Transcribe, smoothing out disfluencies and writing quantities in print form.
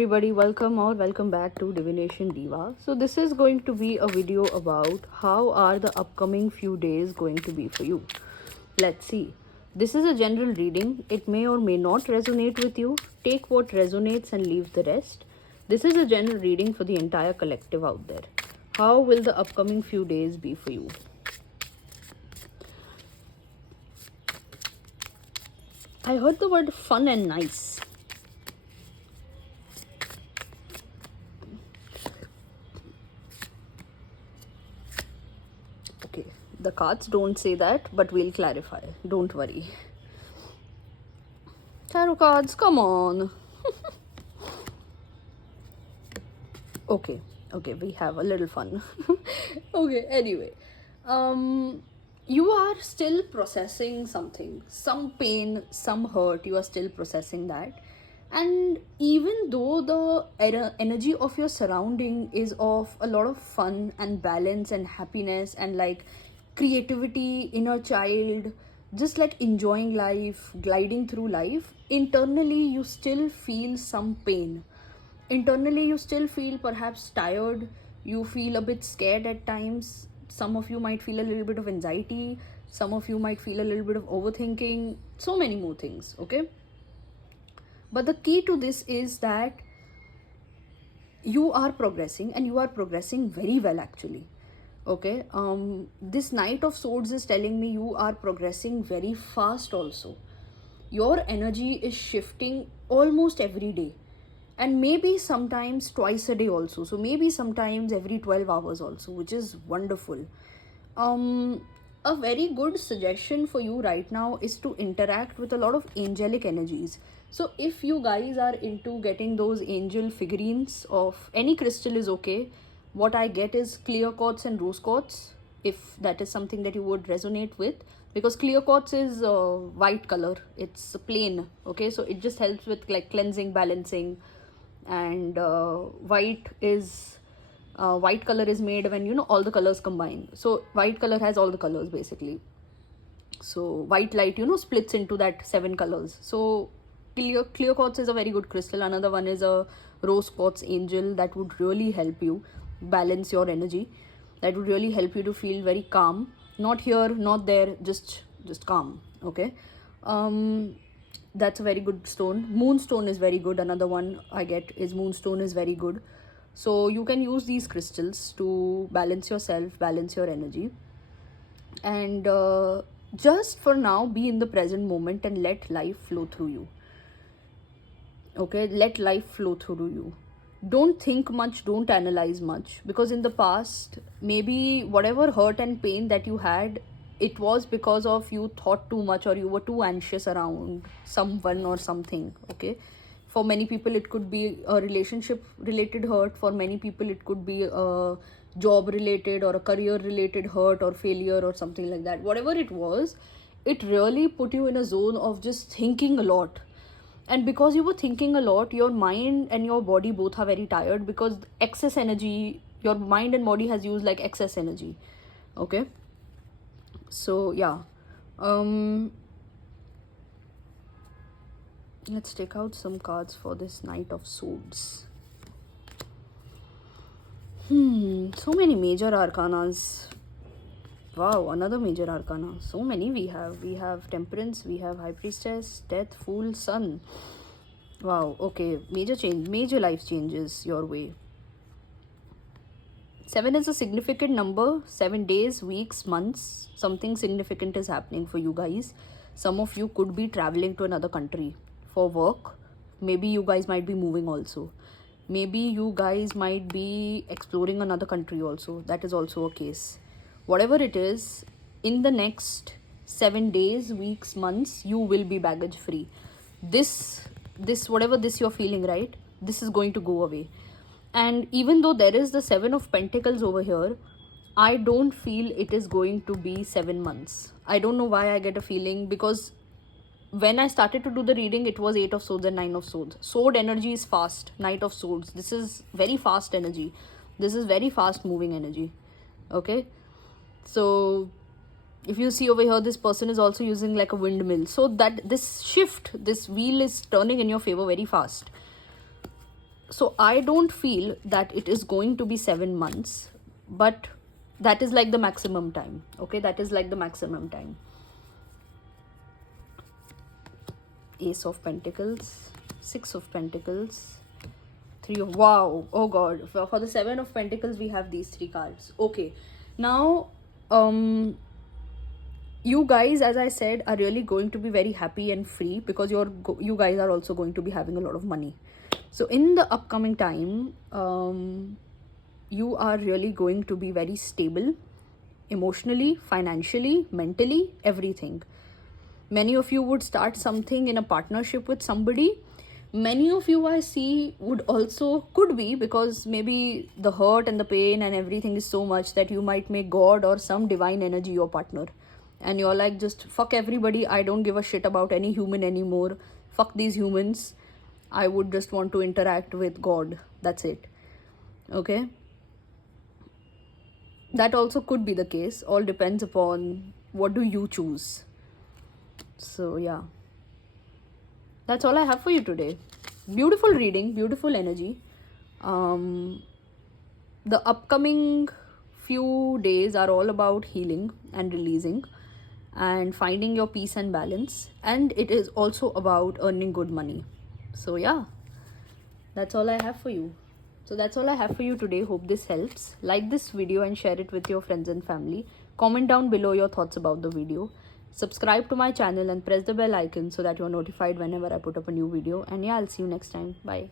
Everybody, welcome back to Divination Diva. So this is going to be a video about how are the upcoming few days going to be for you. Let's see. This is a general reading. It may or may not resonate with you. Take what resonates and leave the rest. This is a general reading for the entire collective out there. How will the upcoming few days be for you? I heard the word fun and nice. Okay, the cards don't say that, but we'll clarify. Don't worry. Tarot cards, come on. Okay, we have a little fun. Okay, anyway. You are still processing something, some pain, some hurt, you are still processing that. And even though the energy of your surrounding is of a lot of fun and balance and happiness and like creativity, inner child, just like enjoying life, gliding through life, internally you still feel some pain. Internally you still feel perhaps tired, you feel a bit scared at times. Some of you might feel a little bit of anxiety, some of you might feel a little bit of overthinking, so many more things. Okay, but the key to this is that you are progressing, and you are progressing very well actually. Okay, this Knight of Swords is telling me you are progressing very fast also. Your energy is shifting almost every day, and maybe sometimes twice a day also, so maybe sometimes every 12 hours also, which is wonderful. A very good suggestion for you right now is to interact with a lot of angelic energies. So if you guys are into getting those angel figurines of any crystal is okay. What I get is clear quartz and rose quartz, if that is something that you would resonate with, because clear quartz is white color, it's plain. Okay, so it just helps with like cleansing, balancing. And white color is made when all the colors combine. So white color has all the colors basically. So white light splits into that 7 colors. So clear quartz is a very good crystal. Another one is a rose quartz angel that would really help you balance your energy, that would really help you to feel very calm, not here, not there, just calm. Okay, that's a very good stone. Moonstone is very good. Another one I get is moonstone is very good. So you can use these crystals to balance yourself, balance your energy. And just for now, be in the present moment and let life flow through you. Okay, let life flow through you. Don't think much, don't analyze much, because in the past, maybe whatever hurt and pain that you had, it was because of you thought too much or you were too anxious around someone or something. Okay, for many people it could be a relationship related hurt, for many people it could be a job related or a career related hurt or failure or something like that. Whatever it was, it really put you in a zone of just thinking a lot. And because you were thinking a lot, your mind and your body both are very tired, because excess energy, your mind and body has used like excess energy. Okay, so yeah, let's take out some cards for this Knight of Swords. So many major arcanas. Wow, another major arcana. So many we have Temperance, we have High Priestess, Death, Fool, Sun. Wow, okay, major life changes your way. 7 is a significant number. 7 days, weeks, months, something significant is happening for you guys. Some of you could be traveling to another country for work. Maybe you guys might be moving also. Maybe you guys might be exploring another country also. That is also a case. Whatever it is, in the next 7 days, weeks, months, you will be baggage free. This whatever this you're feeling, right, this is going to go away. And even though there is the 7 of Pentacles over here, I don't feel it is going to be 7 months. I don't know why I get a feeling, because when I started to do the reading, it was 8 of Swords and 9 of Swords. Sword energy is fast. Knight of Swords, this is very fast energy. This is very fast moving energy. Okay, so if you see over here, this person is also using like a windmill, so that this shift, this wheel is turning in your favor very fast. So I don't feel that it is going to be 7 months, but that is like the maximum time. Okay, that is like the maximum time. Ace of Pentacles, Six of Pentacles, Three of, wow, oh god, for the Seven of Pentacles we have these three cards. Okay, now you guys, as I said, are really going to be very happy and free because you guys are also going to be having a lot of money. So in the upcoming time, you are really going to be very stable emotionally, financially, mentally, everything. Many of you would start something in a partnership with somebody. Many of you, I see, would also, could be, because maybe the hurt and the pain and everything is so much that you might make God or some divine energy your partner. And you're like, just fuck everybody. I don't give a shit about any human anymore. Fuck these humans. I would just want to interact with God. That's it. Okay? That also could be the case. All depends upon what do you choose. So yeah, that's all I have for you today. Beautiful reading, beautiful energy. The upcoming few days are all about healing and releasing and finding your peace and balance, and it is also about earning good money. So yeah, that's all I have for you. So that's all I have for you today. Hope this helps. Like this video and share it with your friends and family. Comment down below your thoughts about the video. Subscribe to my channel and press the bell icon so that you are notified whenever I put up a new video. And yeah, I'll see you next time. Bye.